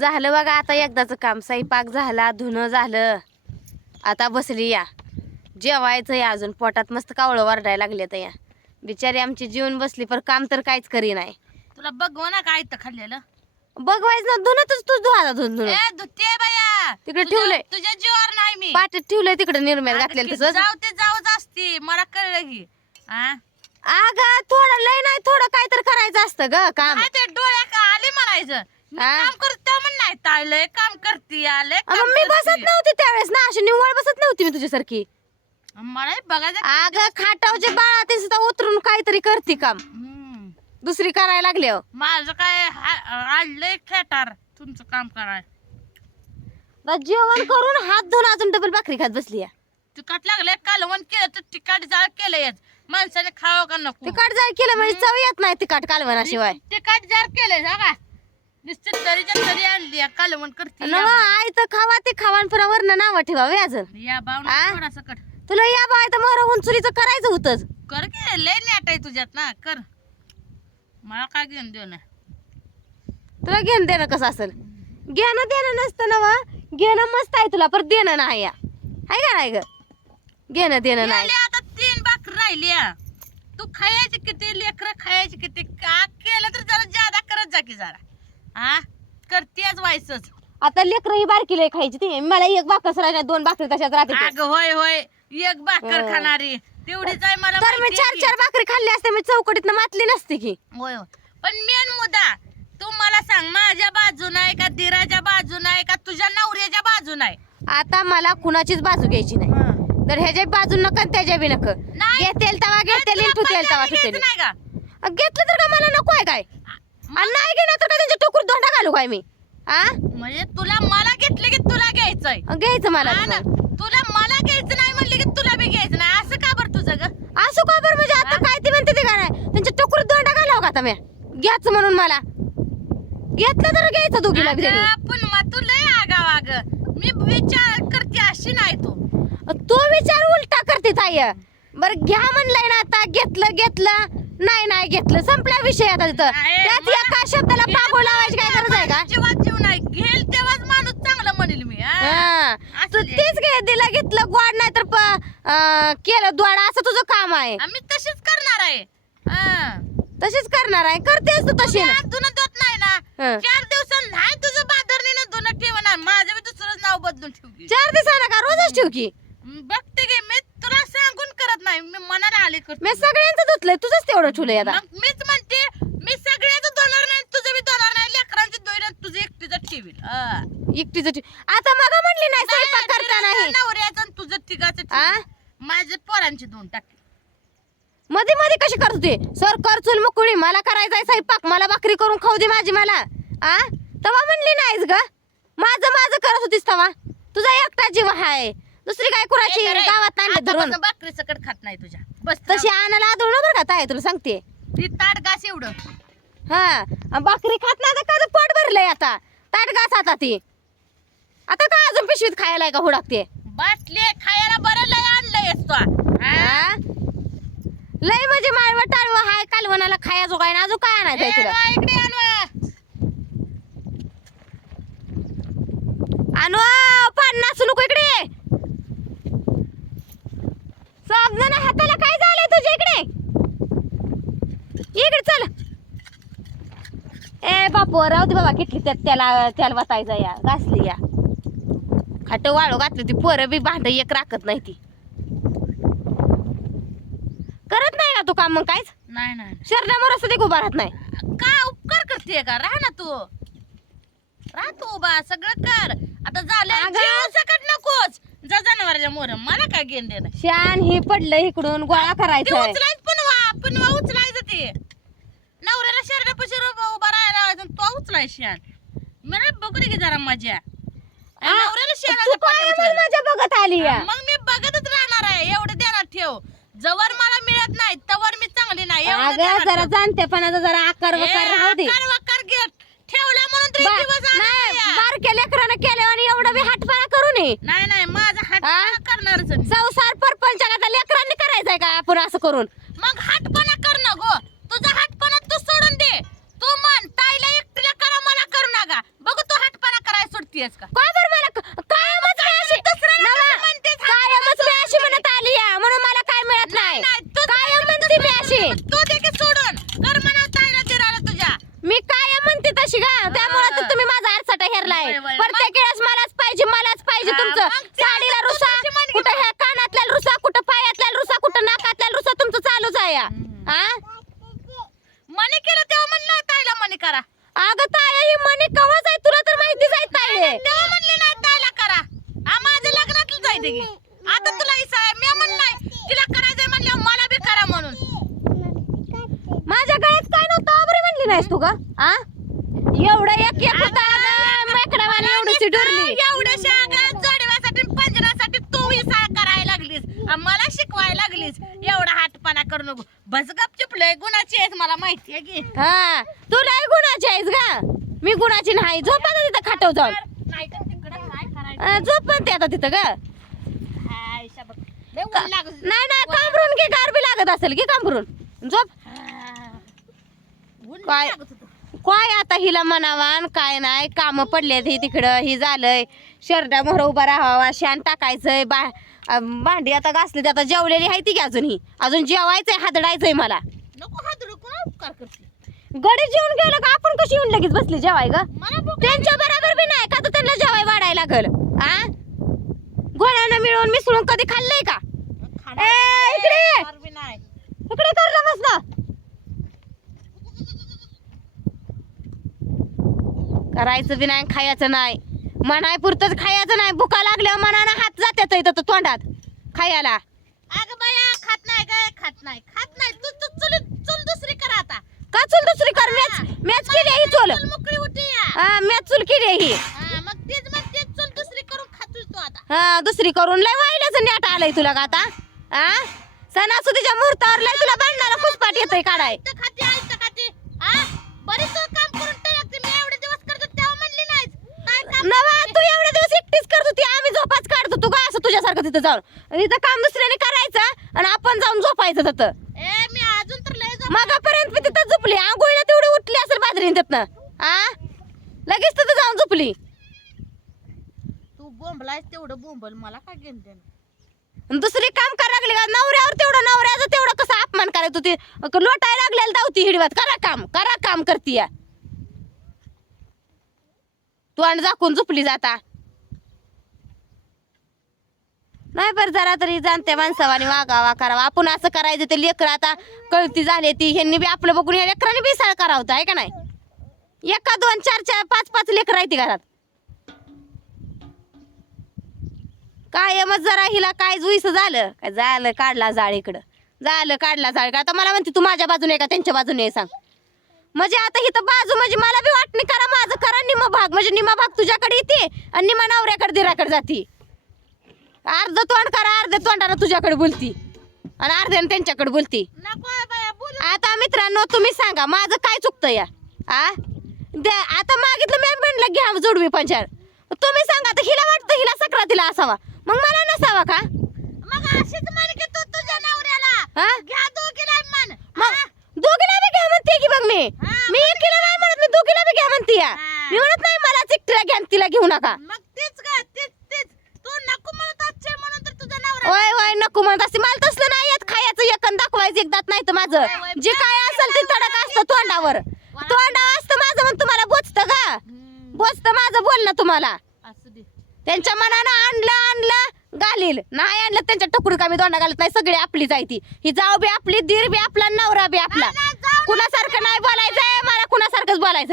झालं बघा आता एकदाचं काम. स्वयंपाक झाला धुणं झालं. आता बसली या. जेवायचं या अजून. पोटात मस्त कावळं वरडायला लागले तर या. बिचारी आमची जीवन बसली पण काम तर काहीच करी नाही. तुला बघव ना काय तर खाल्लेलं. बघवायचं ना धुणं तू धुवा धुन धुणं ए धुते बाया. तिकडे तुझ्या- ठेवलंय. तुझ्या जीवावर नाही मी. पाठीत ठेवलंय तिकडे आता घातलेलं तसंच जाऊ ते जाऊच असते. मला कळलं की. हा? अग थोडं लय नाही थोडं काय तर करायचं असतं ग काम. काय ते डोळ्या का आले म्हणायचं. हा? काम करतो म्हण नाही ताळलंय काम करते आले अ, मग मी बसत नव्हती त्यावेळेस ना अशी निव्वळ बसत नव्हती मी तुझ्यासारखी. मला बघायचं अग खाटावचे बाळा ते सुद्धा उतरून काहीतरी करते काम. हम्म. दुसरी करायला लागले हो. माझं काय आडलंय खेटार तुमचं काम कराय. जेवण करून हात धुवून अजून डबल भाकरी खात बसली या तिखट लागलंय कालवण केलं तर तिखट जाळ केलंय माणसाने खावं का नको? तिखट जाय केलं म्हणजे चव येत नाही तिखट कालवणाशिवाय. तिखट जार केलंय बघा नुसतं तरीच्या तरी आणली आहे, कालवण करते नवा आई तर खावा ते खावा आणि पुन्हा वरनं नाव ठेवावे अजून. या बावना आ? थोडासा कट तुला या बाय तर मोर उंचुरीचं करायचं होतच. कर की लय नेट आहे तुझ्यात ना कर. मला काय घेऊन देऊ ना तुला घेणं देणं कसं असेल? घेणं देणं नसतं ना वा घेणं मस्त आहे तुला पण देणं नाही या. हाय का नाही ग? घेणं देणं नाही. गेली आता तीन भाकर राहिल्या. तू खायची किती लेकर खायची किती का केलं तर जरा जादा करत जा की जरा हा करतेच व्हायचंच आता लेकरं ही बारकी लय खायची ती. मला एक भाकर राहिल्या दोन भाकरी तशाच राहते अग होय होय. एक भाकर. खाणारी. तेवढीच आहे मला तर मी माहिती चार आहे. चार भाकरी खाल्ली असते मी चौकटीत मातली नसते की. होय होय. पण मेन मुद्दा तू मला सांग माझ्या बाजून आहे का दिराच्या बाजून आहे का तुझ्या नवऱ्याच्या बाजून आहे आता मला कुणाचीच बाजू घ्यायची नाही. तर ह्याच्या बाजू नका आणि त्याच्या बी नका. नाही. घेतेल तवा घेतेल तुला ठुतेल तवा ठुतेल घ्यायचं नाही का? घेतलं तर का मला नको आहे काय? आणि नाही घेणार तर काय त्यांच्या टोकूर धोंडा घालू काय मी? आ? म्हणजे तुला मला घेतले की तुला घ्यायचंय? घ्यायचं मला हा ना. तुला मला घ्यायचं नाही म्हणले की तुला बी घ्यायचं नाही. असं का बरं तुझं ग? असं का बरं? म्हणजे आता काय ते म्हणते ते का नाही. त्यांच्या टोकूर धोंडा घालाव का आता मी? घ्यायचं म्हणून मला. घेतलं तर घ्यायचं दोघीला बी त्यांनी. अगं, पण मग तू लय आगाव अग. मी विचार करते अशी नाही तू. तो विचार उलटा करते ताई. बरं घ्या म्हणलंय ना आता. घेतलं घेतलं. नाही नाही घेतलं. संपला विषय आता तिथं. नाही, त्यात मग- एका शब्दाला पागो लावायची काय गरज आहे का? जीवात जीव नाही. घेल तेव्हाच माणूस चांगलं म्हणेल मी हा? हा. तू असू. तेच घे दिला घेतलं गोड नाही तर प- अं, केलं द्वाडा असं तुझं काम आहे. आम्ही तशीच करणार आहे. हा. तशीच करणार आहे. करतेस तू तशी तुम्ही ना आज धुणं धुत नाही ना? हं. चार दिवसात नाही तुझं बादरणीनं धुणं ठेवणार. माझं बी दुसरंच नाव बदलून ठेवली चार दिवसाला का? रोजच ठेव की? बघते की मी. तुला सांगून करत नाही. मी मनाला आले करते. मी सगळ्यांचं धुतलंय. तुझंच तेवढं ठेवलंय आता. मग मीच म्हणते मी सगळ्याच धुणार नाही तुझं बी धुणार नाही. लेकरांची दोन तुझं एकटीचं ठेवील हा. एकटीच आता मग म्हणली नाही स्वयंपाक करता नाही, नवऱ्याचं आणि तुझं तिघाचं आ? ठेवील. माझे पोरांची दोन टाक. मध्ये मध्ये कशी करत होती सर कर चुल मुकुळी. मला करायचंय स्वयंपाक. मला भाकरी करून खाऊ दे माझी मला. आ? तवा म्हणली नाहीस ग. माझं माझं करत होतीस तवा. तुझा एकटा जीव आहे दुसरी काय कुणाची गावात आणलं धरून. भाकरी सकट खात नाही तुझ्या. बस तशी आणायला आदळू बरं का ताई तुला सांगते. ती ताट घास एवढं. हा अन भाकरी खात नाही तर का पोट भरलंय आता? ताट घास आता ती. आता का अजून पिशवीत खायला का हुडाकते बाटले खायला बरं लय आणलंय तो. हा? लय म्हणजे माळव टाळव हाय कालवणाला खायचो काय ना अजून काय आणायचंय तुला? इकडे आणवा आणू पन्नास नको इकडे समजा ना हाताला काय झालंय तुझ्या इकडे इकडे चल. ए बापू राहू दे बाबा किटली त्यात त्याला त्याला वाचायचं या घासली या. खाट वाळू घातली ती पोरं बी भांड एक राखत नाही ती. करत नाही का तू काम मग कायच नाही नाही शरणावर असं ते उभा राहत नाही. का उपकार करते का? राह ना तू. राह तू बा सगळं कर. आता झालं अगं. सकट नकोच जा जनावरांच्या मोर मला काय घेऊन देणं? शान ही पडलं इकडून गोळा ते करायचा उचलायच पण पण उचलायचं ते नवऱ्याला शरीरापाशी उभा राहायला तो उचलाय शेण मला बघू दे की जरा मजा नवऱ्याला शेणाचा. माझ्या बघत आली मग मी बघतच राहणार आहे एवढं ध्यानात ठेव जवळ मला मिळत नाही तवर मी चांगली नाही अगं जरा. जाणतेपणाचा जरा आकार वकार राहू दे आकार वाकार घे. ठेवला म्हणून तरी दिवस. बारक्या लेकरानं केलं आणि एवढं बी हटपणा करू नये नाही नाही माझा हात हा? करणारच. संसार परपंचाला लेकरांनी करायचंय का आपण असं करून? मग हटपणा पण ना गो तुझा हटपणा तू सोडून दे तू म्हण ताईला एकटीला करा मला करू नका बघू तू हटपणा म्हणतेस का का बरं मला क- कायमच मी अशी नवा, म्हणतेस, हा, कायमच मी अशी सोडून म्हणत आली या म्हणून मला काय मिळत नाही नाही, तू- कायम म्हणते मी अशी तू दे की सोडून कर म्हणा ताईला जिराला तुझ्या मी कायम म्हणते तशी का त्यामुळे तर तुम्ही माझा आरसाटा हेरलाय वय, वय. प्रत्येक वेळेस मलाच पाहिजे मलाच पाहिजे हा, तुमचं मग ते साडीला आता तू रुसा कशी म्हणली कुठं ह्या कानातल्या रुसा कुठं पायातल्या रुसा कुठं नाकातल्या रुसा तुमचं चालूच आहे या. हम्म. हा मनी केलं तेव्हा म्हणलं ताईला मनी करा अगं ताया ही मनी कवाच आहे तुला तर माहितीच आहे ताये तेव्हा म्हणले नाही ताईला करा. हा माझ्या लग्नातलं जायचं की आता तुला इसा आहे मी म्हणलं तिला करायचंय म्हणलं मला बी करा म्हणून. माझ्या गळ्यात काय नव्हतं? बरे म्हणली नाहीस तू का आ? एवढं एक एक होता मेकडावाला एवढीशी डुरली एवढ्याशा गळ्यात जोडव्यासाठी पंजरासाठी तू इसा करायला लागलीस आणि मला शिकवायला लागलीस एवढा हाटपणा करू नको बस गपचूप लय गुणाची आहेस मला माहितीये की हा तू लय गुणाची आहेस का मी गुणाची नाही झोप आता तिथं खाटव जाऊन नाही तर तिकडं काय करायचं अं, झोप पण ते आता तिथं ग हाय, शाबास. लय ऊन लागत होतं. नाही नाही कांबरून की गार बी लागत असेल की कांबरून झोप हा. ऊन लय काय? लागत होतं. काय आता हिला म्हणावा आणि काय नाही काम पडलेत ही तिकडं ही झालंय शर्टा मोहर उभा राहावा शान टाकायचंय बा भांडी आता घासली ती आता जेवलेली आहे ती की अजून ही. अजून जेवायचंय हादडायचंय मला. नको हात कोण उपकार करते? गडी जेवून गेलं का? आपण कशी येऊन लगेच बसली जेवाय ग? मला भूक त्यांच्या बरोबर बी नाही का? तर त्यांना जेवाय वाढायला लागल. आ? घोड्यानं मिळून मिसळून कधी खाल्लंय का? खाणार ए, इकडे ये. खाणार बी नाही. इकडे कर बस ना. करायचं बी नाही खायचं नाही. मनाय पुरतच खायचं नाही. भुका लागल्यावर मनानं हात जात्यात इथं तो तोंडात. खायला. अगं बाया खात नाही काय खात नाही. खात नाही. तू तू चुल चुल दुसरी कर आता. का चूल दुसरी कर? मॅच मॅच केली आहे ही चूल. मोकळी होती हा मॅच चूल केली आहे ही. मग तेच मग तेच चुल दुसरी करून खातोस तू आता. हा दुसरी करून लय वाहिल्याच नेट आलंय तुला का आता. हा सणासुदीच्या मुहूर्तावर लय तुला बांधणारा पुष्पाट येतोय काढाय. तुझ्यासारखं तिथं जाऊन. इथं काम दुसऱ्याने करायचं आणि आपण जाऊन झोपायचं तिथं. ए मी अजून तर लय झोप- मगापर्यंत मी तिथं झोपली. आंघोळीला तेवढी उठली असेल बाजरीन तिथनं. आ? लगेच तिथं जाऊन झोपली. तू बोंबलायस तेवढं बोंबल मला काय घेऊन दे आणि दुसरी काम करायला लागली का? नवऱ्यावर तेवढं नवऱ्याचं तेवढं कसं अपमान करायचं? होती लोटायला लागलेलं धावती हिडव्यात करा काम करा काम करती तू आणि झाकून झोपली जाता. नाही बरं जरा तरी जाणत्या माणसावानी वागावा करावा आपण असं करायचं ते लेकर आता कळती झाली ती. ह्यांनी बी आपलं बघून या लेकरांनी बी सळ करावं आहे का नाही? एका दोन चार चार पाच पाच लेकर आहे ती घरात. काय मग जरा हिला काय जुईस झालं. काय झालं काढला जाळ इकडं. झालं काढला जाळ का आता मला म्हणते तू माझ्या बाजूने आहे का त्यांच्या बाजूने सांग. म्हणजे आता हिथं बाजू म्हणजे मला बी वाटणी करा माझं करा निम भाग. म्हणजे निमा भाग तुझ्याकडे येते आणि निमा नवऱ्याकडे दिराकडे जाते. अर्ध तोंड करा अर्ध तोंडानं तुझ्याकडे बोलती. आणि अर्ध्यानं त्यांच्याकडे बोलती. नको आहे बाया बोलू आता मित्रांनो तुम्ही सांगा माझं काय चुकतं या? आ? द्या आता मागितलं मी म्हणलं घ्या जोडवी पंचार तुम्ही सांगा आता हिला वाटतं हिला सक्रातीला असावा. मग मला नसावा का? मग अशीच म्हण की तू तुझ्या नवऱ्याला. हा घ्या दोघीला म्हण. मग दोघीला बी घ्या म्हणते की बघ मी. हा, मी एकीला नाही म्हणत मी दोघीला बी घ्या म्हणते या हा. मी म्हणत नाही मला चिकटीला घ्या आणि तिला घेऊ नका. मग तेच का तेच तेच तू नको म्हणत अच्छे म्हणून तर तुझा ओय नको म्हणत असते. मला तसलं नाही येत. खायचं एकन दाखवायचं एकदाच नाही तर माझं. जे काय असेल ते तडक असतं तोंडावर. तोंडावर असतं माझं मग तुम्हाला बोचतं का? बोचतं माझं बोलणं तुम्हाला. त्यांच्या मनानं आणलं आणलं घालील. नाही आणलं त्यांच्या टकुरी का मी दोंडा घालत नाही. सगळी आपलीच आहे ती ही जाऊ बी आपली दीर बी आपला नवरा बी आपला. कुणासारखं नाही बोलायचंय मला कुणासारखंच बोलायचं